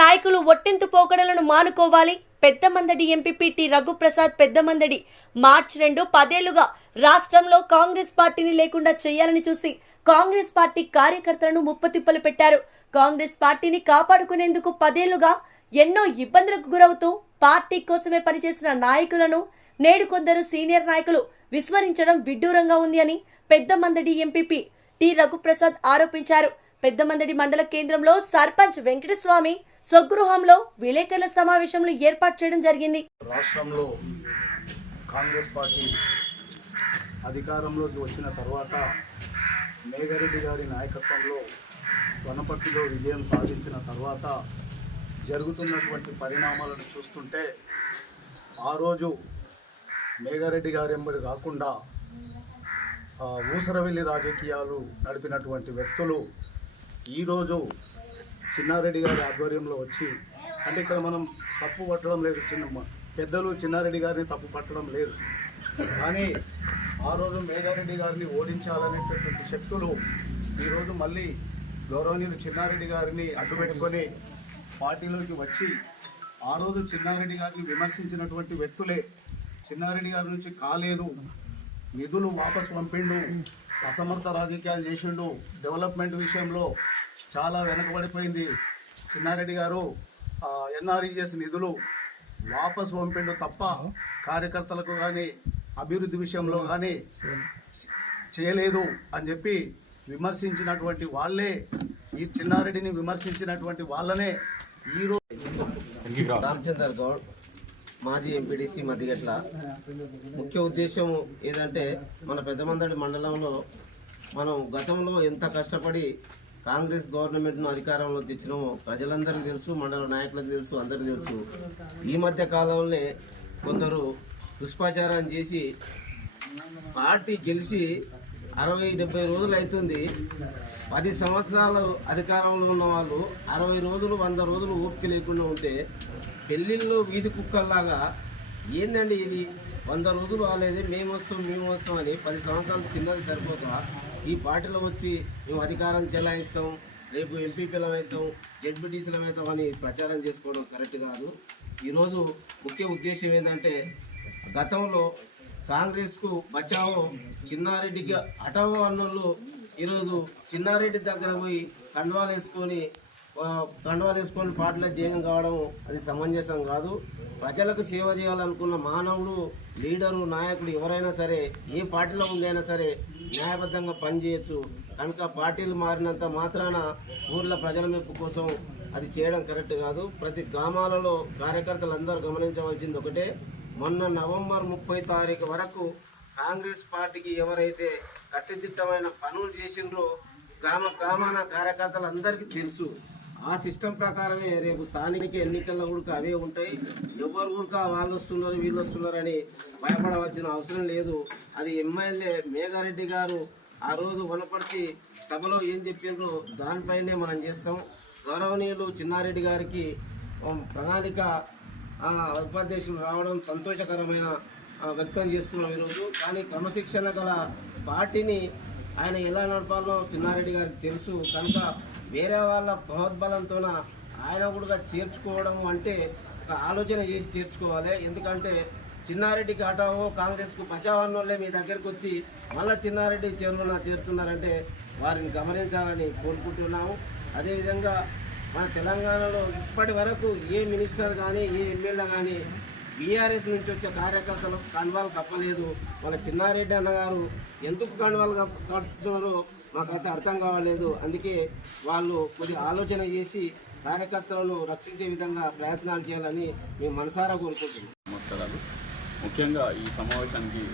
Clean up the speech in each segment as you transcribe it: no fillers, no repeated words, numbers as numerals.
నాయకులు ఒట్టింతు పోకడలను మానుకోవాలి. Peddamandadi MPP T Raghuprasad Peddamandadi మార్చి 2 10 రాష్ట్రంలో కాంగ్రెస్ పార్టీని లేకుండా చేయాలని చూసి కాంగ్రెస్ పార్టీ కార్యకర్తలను ముప్పతిప్పలు పెట్టారు. కాంగ్రెస్ పార్టీని కాపాడుకునేందుకు 10 ఎన్నో ఇబ్బందులకు గురవుతూ పార్టీ కోసమే పనిచేసిన నాయకులను నేడు కొందరు సీనియర్ నాయకులు విస్మరించడం విడ్డూరంగా ఉంది అని పెద్దమందడి ఎంపీపీ టి రఘుప్రసాద్ ఆరోపించారు. పెద్దమందడి మండల కేంద్రంలో సర్పంచ్ వెంకటస్వామి స్వగృహంలో విలేకరుల సమావేశంలో ఏర్పాటు చేయడం జరిగింది. రాష్ట్రంలో కాంగ్రెస్ పార్టీ అధికారంలోకి వచ్చిన తర్వాత మేఘారెడ్డి గారి నాయకత్వంలో వనపర్తిలో విజయం సాధించిన తర్వాత జరుగుతున్నటువంటి పరిణామాలను చూస్తుంటే ఆ రోజు మేఘారెడ్డి గారి వెంబడి కాకుండా ఊసరవెల్లి రాజకీయాలు నడిపినటువంటి వ్యక్తులు ఈరోజు చిన్నారెడ్డి గారి ఆధ్వర్యంలో వచ్చి, అంటే ఇక్కడ మనం తప్పు పట్టడం లేదు, పెద్దలు చిన్నారెడ్డి గారిని తప్పు పట్టడం లేదు, కానీ ఆ రోజు మేఘారెడ్డి గారిని ఓడించాలనేటటువంటి శక్తులు ఈరోజు మళ్ళీ గౌరవనీయులు చిన్నారెడ్డి గారిని అడ్డుపెట్టుకొని పార్టీలోకి వచ్చి ఆ రోజు చిన్నారెడ్డి గారిని విమర్శించినటువంటి వ్యక్తులే చిన్నారెడ్డి గారి నుంచి కాలేదు, నిధులు వాపసు పంపిండు, అసమర్థ రాజకీయాలు చేసిండు, డెవలప్మెంట్ విషయంలో చాలా వెనకబడిపోయింది చిన్నారెడ్డి గారు, ఎన్ఆర్ఈఎస్ నిధులు వాపసు పంపిండు తప్ప కార్యకర్తలకు కానీ అభివృద్ధి విషయంలో కానీ చేయలేదు అని చెప్పి విమర్శించినటువంటి వాళ్ళే, ఈ చిన్నారెడ్డిని విమర్శించినటువంటి వాళ్ళనే ఈరోజు రామచందర్ గౌడ్ మాజీ ఎంపీడీసీ మధ్యగట్ల. ముఖ్య ఉద్దేశం ఏదంటే, మన పెద్దమందడి మండలంలో మనం గతంలో ఎంత కష్టపడి కాంగ్రెస్ గవర్నమెంట్ను అధికారంలో తెచ్చినామో ప్రజలందరికీ తెలుసు, మండల నాయకులకు తెలుసు, అందరికీ తెలుసు. ఈ మధ్య కాలంలో కొందరు దుష్ప్రచారం చేసి పార్టీ గెలిచి 60-70 రోజులు అవుతుంది. 10 సంవత్సరాలు అధికారంలో ఉన్న వాళ్ళు 60 రోజులు 100 రోజులు ఓపిక లేకుండా ఉంటే పెళ్ళిళ్ళు వీధి కుక్కల్లాగా ఏందండి ఇది, 100 రోజులు కాలేదు మేము వస్తాం అని 10 సంవత్సరాలు కిందది సరిపోతా ఈ పార్టీలో వచ్చి మేము అధికారం చెలాయిస్తాం, రేపు ఎంపీపీలం అవుతాం, జడ్పీటీసీలం అవుతాం అని ప్రచారం చేసుకోవడం కరెక్ట్ కాదు. ఈరోజు ముఖ్య ఉద్దేశం ఏంటంటే, గతంలో కాంగ్రెస్కు బచావో చిన్నారెడ్డికి అటవో అన్నోళ్ళు ఈరోజు చిన్నారెడ్డి దగ్గర పోయి కండువాలు వేసుకొని పార్టీలో జయం కావడం అది సమంజసం కాదు. ప్రజలకు సేవ చేయాలనుకున్న మానవుడు, లీడరు, నాయకుడు ఎవరైనా సరే, ఏ పార్టీలో ఉండైనా సరే న్యాయబద్ధంగా పనిచేయచ్చు. కనుక పార్టీలు మారినంత మాత్రాన ఊర్ల ప్రజల మెప్పు కోసం అది చేయడం కరెక్ట్ కాదు. ప్రతి గ్రామాలలో కార్యకర్తలు అందరూ గమనించవలసింది ఒకటే, మొన్న నవంబర్ 30 తారీఖు వరకు కాంగ్రెస్ పార్టీకి ఎవరైతే కట్టుదిట్టమైన పనులు చేసిండ్రో గ్రామాన కార్యకర్తలందరికీ తెలుసు. ఆ సిస్టమ్ ప్రకారమే రేపు స్థానిక ఎన్నికల్లో కూడా అవే ఉంటాయి. ఎవరు కూడా వాళ్ళు వస్తున్నారు వీళ్ళు వస్తున్నారని భయపడవలసిన అవసరం లేదు. అది ఎమ్మెల్యే మేఘారెడ్డి గారు ఆ రోజు వనపర్తి సభలో ఏం చెప్పిండ్రో దానిపైనే మనం చేస్తాం. గౌరవనీయులు చిన్నారెడ్డి గారికి ప్రణాళిక ఉపాధ్యక్షులు రావడం సంతోషకరమైన వ్యక్తం చేస్తున్నాం ఈరోజు. కానీ క్రమశిక్షణ గల పార్టీని ఆయన ఎలా నడపాలో చిన్నారెడ్డి గారికి తెలుసు. కనుక వేరే వాళ్ళ ప్రోద్బలంతో ఆయన కూడా చేర్చుకోవడం అంటే ఒక ఆలోచన చేసి చేర్చుకోవాలి. ఎందుకంటే చిన్నారెడ్డికి అటావో కాంగ్రెస్కు బచావన్నోళ్ళే మీ దగ్గరికి వచ్చి మళ్ళీ చిన్నారెడ్డి చెరువున చేరుతున్నారంటే వారిని గమనించాలని కోరుకుంటున్నాము. అదేవిధంగా మన తెలంగాణలో ఇప్పటి వరకు ఏ మినిస్టర్ కానీ ఏ ఎమ్మెల్యే కానీ బీఆర్ఎస్ నుంచి వచ్చే కార్యకర్తలకు కండువాలు కప్పలేదు. మన చిన్నారెడ్డి అన్నగారు ఎందుకు కండువాలు కప్పుతున్నారో మాకైతే అర్థం కావలేదు. అందుకే వాళ్ళు కొద్దిగా ఆలోచన చేసి కార్యకర్తలను రక్షించే విధంగా ప్రయత్నాలు చేయాలని మేము మనసారా కోరుకుంటున్నాం. నమస్కారాలు. ముఖ్యంగా ఈ సమావేశానికి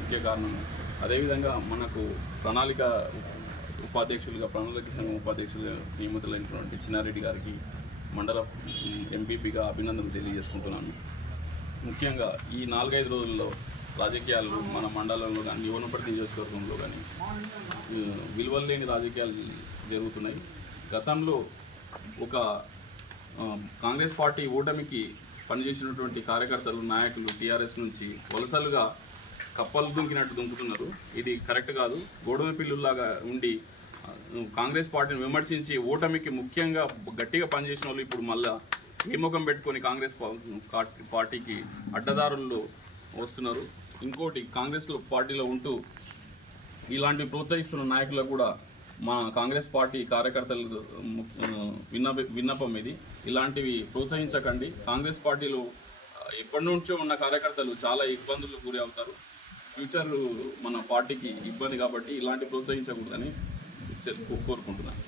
ముఖ్య కారణం, అదేవిధంగా మనకు ప్రణాళిక సంఘం ఉపాధ్యక్షులుగా నియమితులైనటువంటి చిన్నారెడ్డి గారికి మండల ఎంపీపీగా అభినందనలు తెలియజేసుకుంటున్నాను. ముఖ్యంగా ఈ 4-5 రోజుల్లో రాజకీయాలు మన మండలంలో కానీ యువనపర్తి నియోజకవర్గంలో కానీ విలువలు లేని రాజకీయాలు జరుగుతున్నాయి. గతంలో ఒక కాంగ్రెస్ పార్టీ ఓటమికి పనిచేసినటువంటి కార్యకర్తలు, నాయకులు టీఆర్ఎస్ నుంచి వలసలుగా కప్పలు దుంకినట్టు దుంకుతున్నారు. ఇది కరెక్ట్ కాదు. గోడమ పిల్లుల్లాగా ఉండి కాంగ్రెస్ పార్టీని విమర్శించి ఓటమికి ముఖ్యంగా గట్టిగా పనిచేసిన వాళ్ళు ఇప్పుడు మళ్ళా ఏ ముఖం పెట్టుకొని కాంగ్రెస్ పార్టీకి అడ్డదారుల్లో వస్తున్నారు. ఇంకోటి, కాంగ్రెస్లో పార్టీలో ఉంటూ ఇలాంటివి ప్రోత్సహిస్తున్న నాయకులకు కూడా మా కాంగ్రెస్ పార్టీ కార్యకర్తలు విన్నపం ఇది, ఇలాంటివి ప్రోత్సహించకండి. కాంగ్రెస్ పార్టీలో ఎప్పటి నుంచో ఉన్న కార్యకర్తలు చాలా ఇబ్బందులకు గురి అవుతారు. ఫ్యూచర్ మన పార్టీకి ఇబ్బంది కాబట్టి ఇలాంటి ప్రోత్సహించకూడదని కోరుకుంటున్నాను.